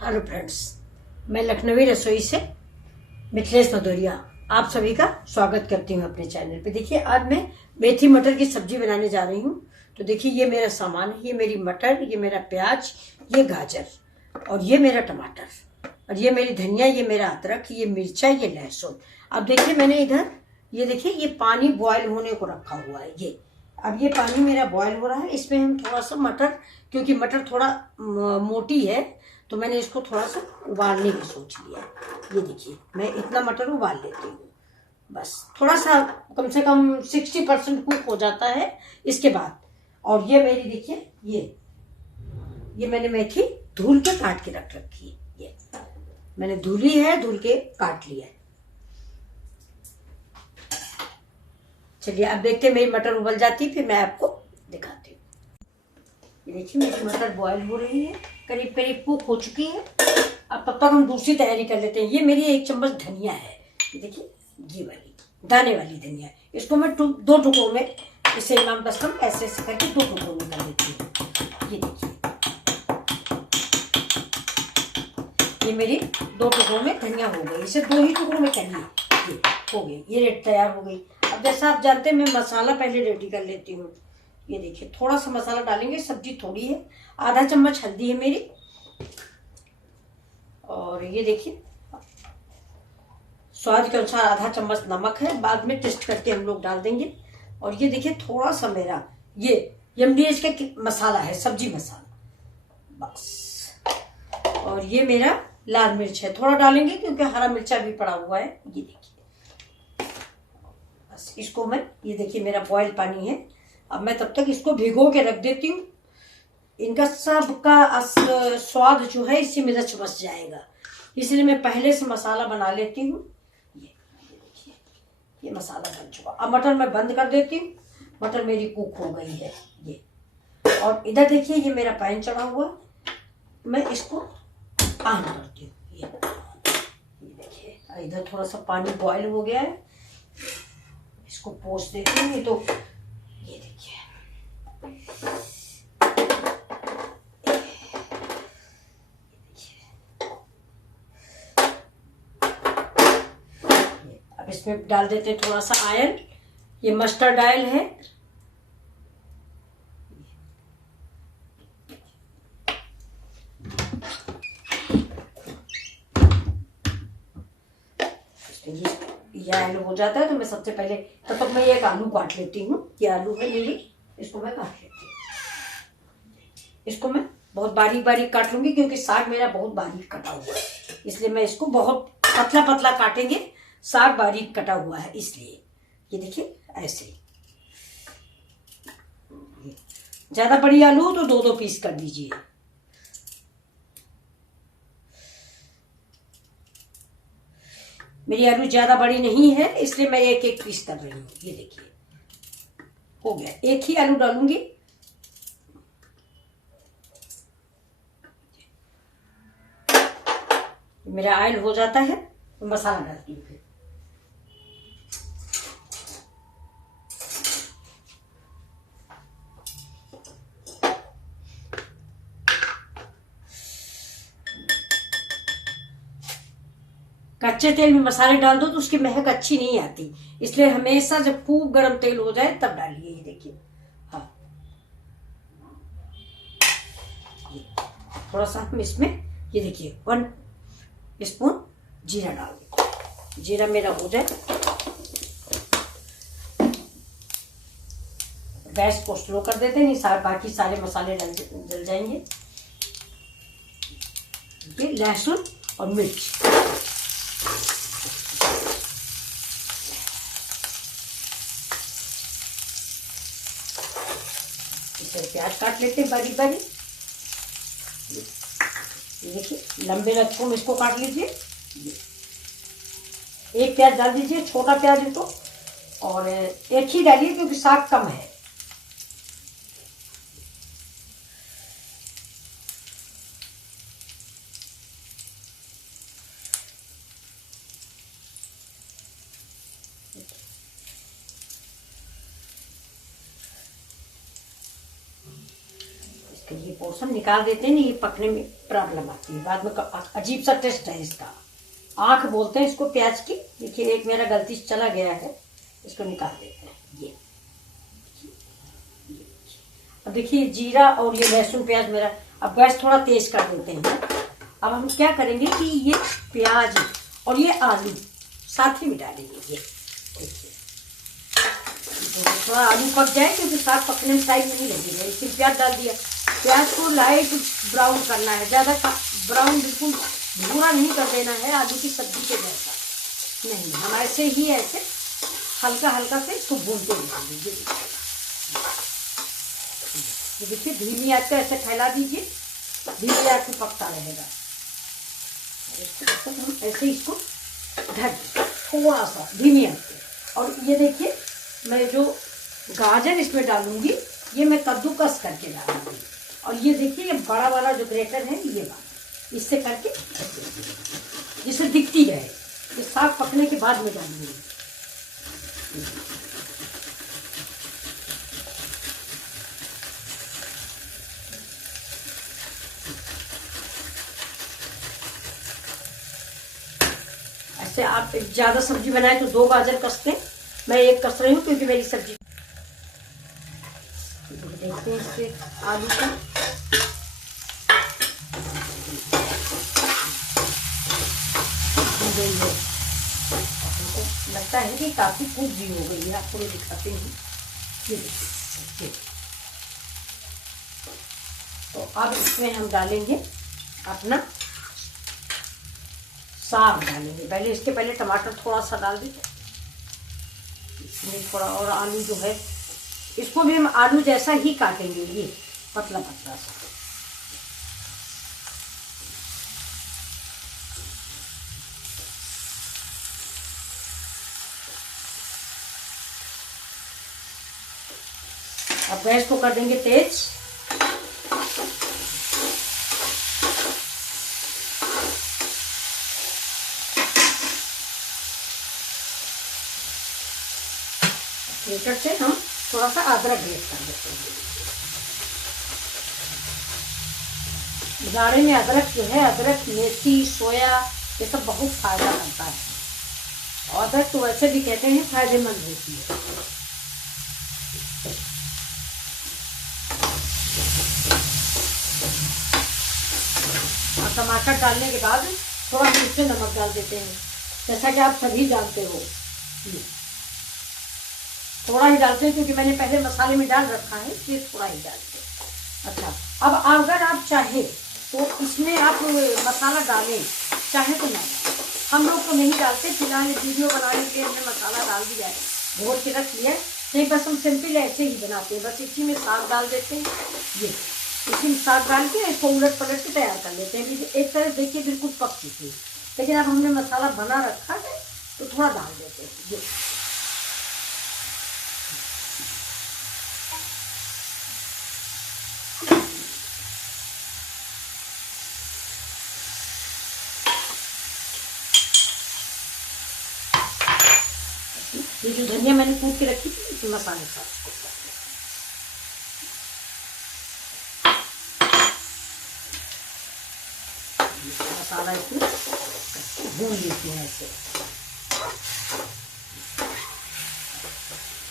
Hello friends, मैं लखनवी रसोई से मिथिलेश भदौरिया आप सभी का स्वागत करती हूँ अपने चैनल पे। देखिए, आज मैं मेथी मटर की सब्जी बनाने जा रही हूँ। तो देखिए, ये मेरा सामान है, ये मेरी मटर, ये मेरा प्याज, ये गाजर और ये मेरा टमाटर और ये मेरी धनिया, ये मेरा अदरक, ये मिर्चा, ये लहसुन। अब देखिए, मैंने इधर ये देखिए ये पानी बॉयल होने को रखा हुआ है। ये अब ये पानी मेरा बॉयल हो रहा है। इसमें हम थोड़ा सा मटर, क्योंकि मटर थोड़ा मोटी है तो मैंने इसको थोड़ा सा उबालने की सोच लिया। ये देखिए, मैं इतना मटर उबाल लेती हूँ, बस थोड़ा सा, कम से कम 60% कुक हो जाता है इसके बाद। और ये मेरी देखिए ये मैंने मेथी धुल के काट के रख रखी है। ये मैंने धुली है, धुल के काट लिया है। चलिए, अब देखते हैं मेरी मटर उबल जाती है, फिर मैं आपको दिखाती हूँ। ये देखिए, मेरी मटर बॉयल हो रही है, करीब करीब कुक हो चुकी है। अब तब तक हम दूसरी तैयारी कर लेते हैं। ये मेरी 1 चम्मच धनिया है, ये देखिए, ये वाली दाने वाली धनिया। इसको मैं 2 टुकड़ों में, इसे इमाम कसम ऐसे ऐसे करके 2 टुकड़ों में कर देती हूँ। ये देखिए, ये मेरी 2 टुकड़ों में धनिया हो गई। इसे 2 ही टुकड़ों में करिए, ये हो गई, ये रेड तैयार हो गई। अब जैसा आप जानते हैं, मैं मसाला पहले रेडी कर लेती हूँ। ये देखिए, थोड़ा सा मसाला डालेंगे, सब्जी थोड़ी है। आधा चम्मच हल्दी है मेरी, और ये देखिए स्वाद के अनुसार आधा चम्मच नमक है, बाद में टेस्ट करके हम लोग डाल देंगे। और ये देखिए, थोड़ा सा मेरा ये MDH का मसाला है, सब्जी मसाला, बस। और ये मेरा लाल मिर्च है, थोड़ा डालेंगे क्योंकि हरा मिर्चा भी पड़ा हुआ है। ये देखिए, बस इसको मैं, ये देखिए मेरा बॉयल पानी है। अब मैं तब तक इसको भिगो के रख देती हूँ। इनका सबका स्वाद जो है इसी में रच बस जाएगा, इसलिए मैं पहले से मसाला बना लेती हूँ। ये देखिए, ये मसाला बन चुका। अब मटर मैं बंद कर देती हूँ। मटर मेरी कुक हो गई है। ये, और इधर देखिए, ये मेरा पैन चढ़ा हुआ, मैं इसको ऑन करती हूँ। ये देखिए, इधर थोड़ा सा पानी बॉयल हो गया है, इसको पोंछ देती हूँ। तो ये देखिए, अब इसमें डाल देते हैं थोड़ा सा आयल। ये मस्टर्ड ऑयल है। ये आलू हो जाता है तो मैं सबसे पहले, तब तक मैं एक आलू काट लेती हूँ। ये आलू है मेरी, इसको मैं काट लेती हूँ। इसको मैं बहुत बारीक बारीक काट लूंगी, क्योंकि साग मेरा बहुत बारीक कटा हुआ है, इसलिए मैं इसको बहुत पतला पतला काटेंगे। साग बारीक कटा हुआ है इसलिए। ये देखिए, ऐसे ज्यादा बड़ी आलू हो तो 2-2 पीस कर दीजिए। मेरी आलू ज्यादा बड़ी नहीं है, इसलिए मैं 1-1 पीस कर रही हूँ। ये देखिए, हो गया। एक ही आलू डालूंगी। मेरा ऑयल हो जाता है तो मसाला डालती हूँ। फिर कच्चे तेल में मसाले डाल दो तो उसकी महक अच्छी नहीं आती, इसलिए हमेशा जब खूब गर्म तेल हो जाए तब डालिए। ये देखिए, हाँ, थोड़ा सा हम इसमें, ये देखिए 1 स्पून जीरा डाल दें। जीरा मेरा हो जाए, गैस को स्लो कर देते हैं, नहीं बाकी सारे मसाले जल जाएंगे। ये लहसुन और मिर्च, इसे प्याज काट लेते हैं बारीक बारीक। ये देखिए, लंबे लच्छों में इसको काट लीजिए। 1 प्याज डाल दीजिए, छोटा प्याज है तो, और 1 ही डालिए क्योंकि साग कम है। इसके ये पोर्शन निकाल देते हैं, नहीं ये पकने में प्रॉब्लम आती है बाद में, अजीब सा टेस्ट है इसका, आंख बोलते हैं इसको प्याज की। देखिए एक मेरा गलती से चला गया है, इसको निकाल देते हैं। ये अब देखिए जीरा और ये लहसुन प्याज मेरा, अब गैस थोड़ा तेज कर देते हैं। अब हम क्या करेंगे कि ये प्याज और ये आलू साथ ही में डालेंगे। ये देखिए तो थोड़ा आलू पक जाए क्योंकि साग पकने में टाइम नहीं लगेगा, इसलिए प्याज डाल दिया। प्याज को लाइट ब्राउन करना है, ज़्यादा ब्राउन बिल्कुल भूरा नहीं कर देना है आलू की सब्जी के जैसा नहीं, हम ऐसे ही ऐसे हल्का हल्का से इसको भूनते रहेंगे। ये देखिए धीमी आंच पे ऐसे फैला दीजिए, धीमी आंच पे पकता रहेगा। हम ऐसे इसको ढक थोड़ा सा धीमी आंच पे। और ये देखिए मैं जो गाजर इसमें डालूंगी ये मैं कद्दूकस करके डालूंगी, और ये देखिए ये बड़ा वाला जो ग्रेटर है ये वाला, इससे करके जिससे दिखती रहे, ये साग पकने के बाद में डालूंगी। ऐसे आप ज्यादा सब्जी बनाए तो 2 गाजर कसते, मैं 1 कस रही हूँ क्योंकि मेरी सब्जी। देखते हैं इसके आलू को, लगता है कि काफी कुछ भी हो गई है, आपको मैं दिखाते हैं। ये देखिए तो अब इसमें हम डालेंगे अपना साग डालेंगे। पहले इसके पहले टमाटर थोड़ा सा डाल देते, इसमें थोड़ा और आलू जो है इसको भी हम आलू जैसा ही काटेंगे, ये पतला पतला सा। अब गैस को कर देंगे तेज। ग्रेटर से हम थोड़ा सा अदरक ग्रेट कर देते हैं। जाड़े में अदरक जो है, अदरक मेथी सोया ये सब बहुत फायदा करता है, और अदरक तो वैसे भी कहते हैं फायदेमंद होती है। और टमाटर डालने के बाद थोड़ा मिर्च नमक डाल देते हैं, जैसा कि आप सभी जानते हो। थोड़ा ही डालते हैं क्योंकि मैंने पहले मसाले में डाल रखा है, इसलिए थोड़ा ही डालते हैं। अच्छा अब अगर आप चाहे तो इसमें आप मसाला डालें, चाहे तो ना, हम लोग तो नहीं डालते। फिलहाल वीडियो बनाने के लिए हमने मसाला डाल दिया है, घोल के रख लिया है, नहीं बस हम सिंपल ऐसे ही बनाते हैं। बस इसी में साग डाल देते हैं, ये इसी में साग डाल के इसको उलट पलट के तैयार कर लेते हैं। एक तरह देखिए बिल्कुल पक चुकी है, लेकिन अब हमने मसाला बना रखा है तो थोड़ा डाल देते हैं। ये ये जो धनिया मैंने कूट के रखी थी इसमें मसाले का मसाला इसमें भून लेते हैं ऐसे।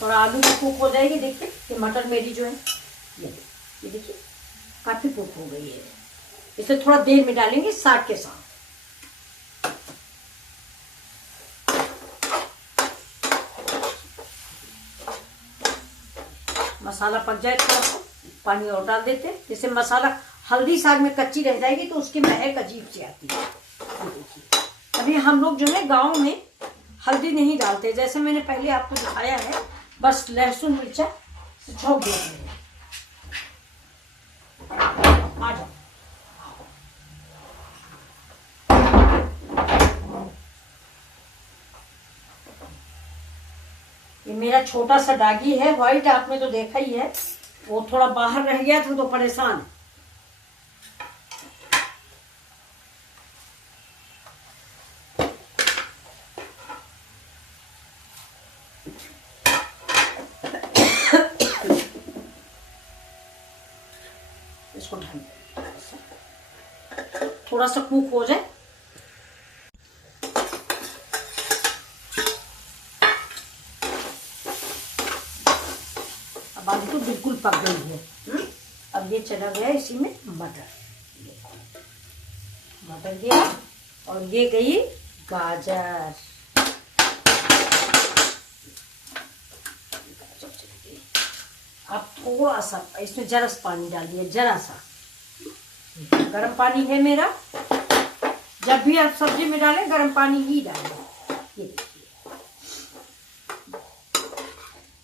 थोड़ा आलू भी कुक हो जाएगी। देखिए ये मटर मेरी जो है ये देखिए काफी कुक हो गई है। इसे थोड़ा देर में डालेंगे साग के साथ। मसाला पक जाए थोड़ा पानी और डाल देते, जैसे मसाला हल्दी साग में कच्ची रह जाएगी तो उसकी महक अजीब सी आती है। देखिए अभी हम लोग जो है गांव में हल्दी नहीं डालते, जैसे मैंने पहले आपको दिखाया है, बस लहसुन मिर्चा छोंक देते हैं। आ जाओ, ये मेरा छोटा सा डागी है व्हाइट, आपने तो देखा ही है, वो थोड़ा बाहर रह गया था तो परेशान। इसको ढक थोड़ा सा कुक हो जाए। अब आलू तो बिल्कुल पक गई है। अब ये चला गया इसी में मटर, मटर गया और ये गई गाजर। अब थोड़ा सा इसमें जरा सा पानी डाल दिया, जरा सा गर्म पानी है मेरा। जब भी आप सब्जी में डालें गर्म पानी ही डालें। ये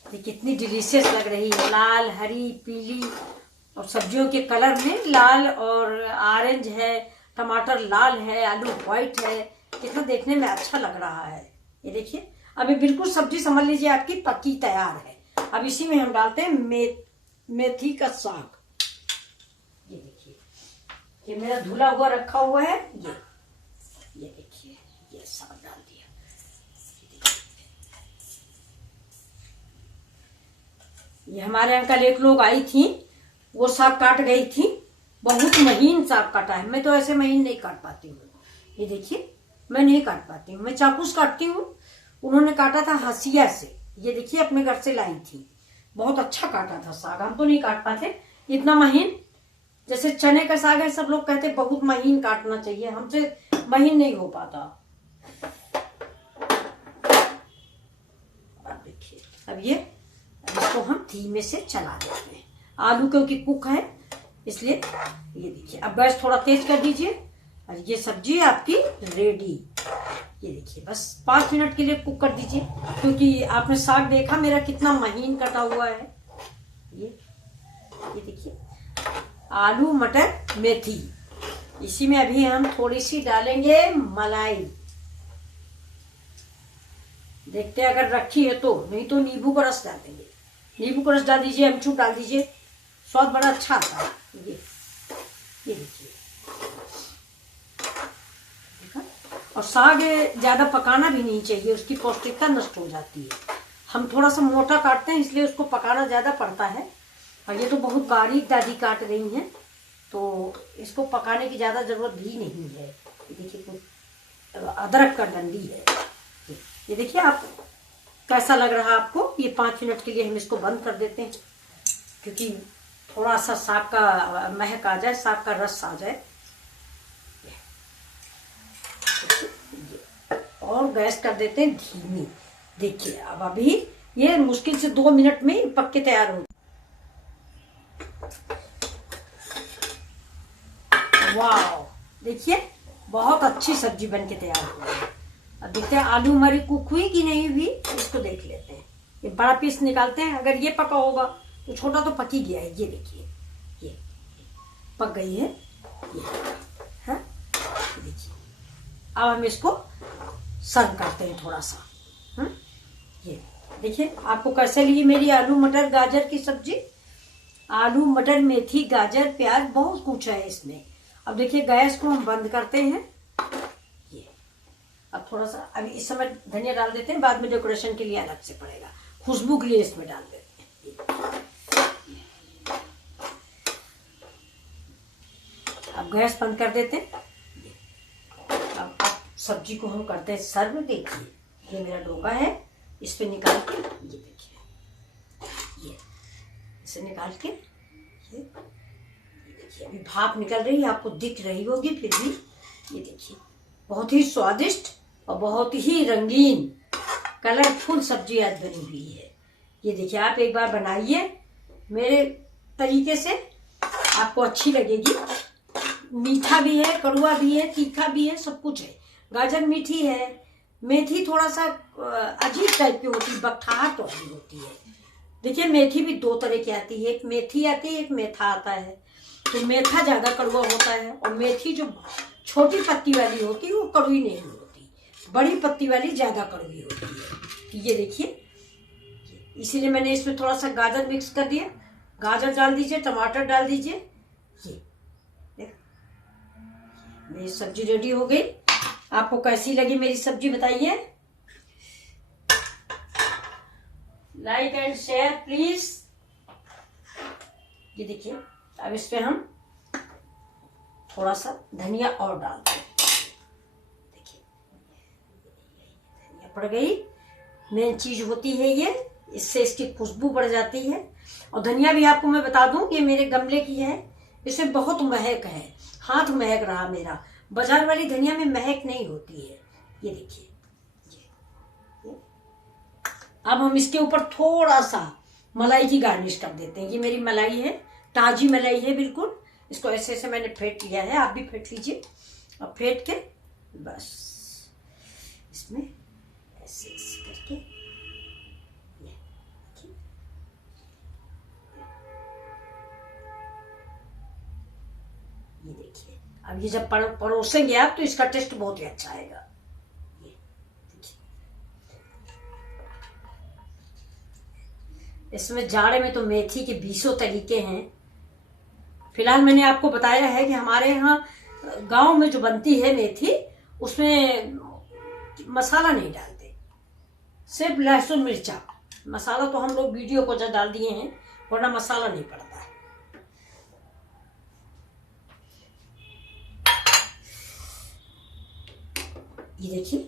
देखिए कितनी डिलीशियस लग रही है, लाल हरी पीली और सब्जियों के कलर में लाल और ऑरेंज है, टमाटर लाल है, आलू व्हाइट है, कितना देखने में अच्छा लग रहा है। ये देखिए अभी बिल्कुल सब्जी समझ लीजिए आपकी पक्की तैयार है। अब इसी में हम डालते हैं मेथी का साग। ये देखिए ये मेरा धुला हुआ रखा हुआ है, ये देखिए ये साग डाल दिया। ये हमारे अंकल एक लोग आई थी, वो साग काट गई थी, बहुत महीन साग काटा है। मैं तो ऐसे महीन नहीं काट पाती हूँ। ये देखिए मैं नहीं काट पाती हूँ, मैं चाकू से काटती हूँ। उन्होंने काटा था हंसिया से। ये देखिए अपने घर से लाई थी, बहुत अच्छा काटा था साग। हम तो नहीं काट पाते इतना महीन। जैसे चने का साग है, सब लोग कहते बहुत महीन काटना चाहिए, हमसे महीन नहीं हो पाता। अब देखिए अब इसको हम धीमे से चला देते हैं। आलू क्योंकि कुक है इसलिए। ये देखिए अब गैस थोड़ा तेज कर दीजिए और ये सब्जी आपकी रेडी। ये देखिए बस 5 मिनट के लिए कुक कर दीजिए, क्योंकि आपने साग देखा मेरा कितना महीन कटा हुआ है। ये देखिए आलू मटर मेथी। इसी में अभी हम थोड़ी सी डालेंगे मलाई। देखते हैं अगर रखी है तो, नहीं तो नींबू का रस डाल देंगे। नींबू का रस डाल दीजिए, अमचूर डाल दीजिए, स्वाद बड़ा अच्छा आता है। ये देखिए और साग ज्यादा पकाना भी नहीं चाहिए, उसकी पौष्टिकता नष्ट हो जाती है। हम थोड़ा सा मोटा काटते हैं इसलिए उसको पकाना ज्यादा पड़ता है। और ये तो बहुत बारीक दादी काट रही हैं, तो इसको पकाने की ज्यादा जरूरत भी नहीं है। ये देखिए कुछ अदरक का डंडी है। ये देखिए आप कैसा लग रहा है आपको। ये 5 मिनट के लिए हम इसको बंद कर देते हैं, क्योंकि थोड़ा सा साग का महक आ जाए, साग का रस आ जाए। और गैस कर देते हैं धीमी। देखिए अब अभी ये मुश्किल से 2 मिनट में पक के तैयार हो। वाह देखिए बहुत अच्छी सब्जी बन के तैयार हो गई। अब देखते हैं आलू हमारी कुक हुई कि नहीं हुई, इसको देख लेते हैं। ये बड़ा पीस निकालते हैं, अगर ये पका होगा तो छोटा तो पक ही गया है। ये देखिए ये पक गई है। ये है देखिए अब हम इसको सर्व करते हैं थोड़ा सा। ये देखिए आपको कैसे लगी मेरी आलू मटर गाजर की सब्जी। आलू मटर मेथी गाजर प्याज बहुत कुछ है इसमें। अब देखिए गैस को हम बंद करते हैं। ये अब थोड़ा सा अभी इस समय धनिया डाल देते हैं, बाद में डेकोरेशन के लिए अलग से पड़ेगा, खुशबू के लिए इसमें डाल देते हैं। अब गैस बंद कर देते हैं। अब सब्जी को हम करते हैं सर्व। देखिए ये मेरा डोका है, इस पे निकाल के ये देखिए, ये इसे निकाल के ये देखिए अभी भाप निकल रही है, आपको दिख रही होगी फिर भी। ये देखिए बहुत ही स्वादिष्ट और बहुत ही रंगीन कलरफुल सब्जी आज बनी हुई है। ये देखिए आप एक बार बनाइए मेरे तरीके से, आपको अच्छी लगेगी। मीठा भी है, कड़वा भी है, तीखा भी है, सब कुछ है। गाजर मीठी है, मेथी थोड़ा सा अजीब टाइप की होती है, बकठाहट वाली होती है। देखिए मेथी भी 2 तरह की आती है, एक मेथी आती है, एक मेथा आता है। तो मेथा ज्यादा कड़वा होता है और मेथी जो छोटी पत्ती वाली होती है वो कड़वी नहीं होती, बड़ी पत्ती वाली ज्यादा कड़वी होती है। ये देखिए इसीलिए मैंने इसमें थोड़ा सा गाजर मिक्स कर दिया। गाजर डाल दीजिए, टमाटर डाल दीजिए। ये मेरी सब्जी रेडी हो गई। आपको कैसी लगी मेरी सब्जी बताइए। Like and share please. ये देखिए अब इस पे हम थोड़ा सा धनिया और डालते हैं। देखिए धनिया पड़ गई। मेन चीज होती है ये, इससे इसकी खुशबू बढ़ जाती है। और धनिया भी आपको मैं बता दूं कि मेरे गमले की है, इसमें बहुत महक है, हाथ महक रहा मेरा। बाजार वाली धनिया में महक नहीं होती है। ये देखिए ये। अब हम इसके ऊपर थोड़ा सा मलाई की गार्निश कर देते हैं। ये मेरी मलाई है, ताजी मलाई है बिल्कुल। इसको ऐसे ऐसे मैंने फेंट लिया है, आप भी फेंट लीजिए। अब फेंट के बस इसमें ऐसे ऐसे करके ये देखिए। अब ये जब परोसेंगे आप तो इसका टेस्ट बहुत ही अच्छा आएगा। ये देखिए, इसमें जाड़े में तो मेथी के 20 तरीके हैं। फिलहाल मैंने आपको बताया है कि हमारे यहाँ गांव में जो बनती है मेथी, उसमें मसाला नहीं डालते, सिर्फ लहसुन मिर्चा। मसाला तो हम लोग वीडियो को जब डाल दिए हैं, वरना मसाला नहीं पड़ता है। ये देखिए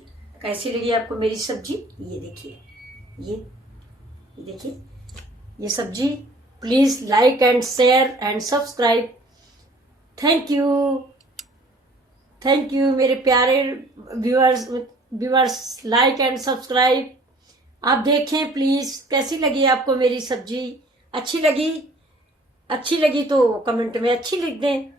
कैसी लगी आपको मेरी सब्जी। ये देखिए ये देखिए ये सब्जी। Please like and share and subscribe. Thank you मेरे प्यारे व्यूअर्स। लाइक एंड सब्सक्राइब आप देखें प्लीज। कैसी लगी आपको मेरी सब्जी? अच्छी लगी तो कमेंट में अच्छी लिख दें।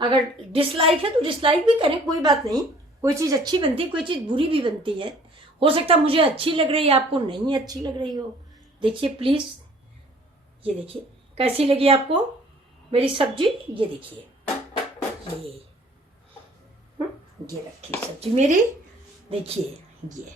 अगर डिसलाइक है तो डिसलाइक भी करें, कोई बात नहीं। कोई चीज अच्छी बनती है, कोई चीज बुरी भी बनती है। हो सकता है मुझे अच्छी लग रही है, आपको नहीं अच्छी लग रही हो। देखिए प्लीज, ये देखिए कैसी लगी आपको मेरी सब्जी। ये देखिए ये रखी सब्जी मेरी। देखिए ये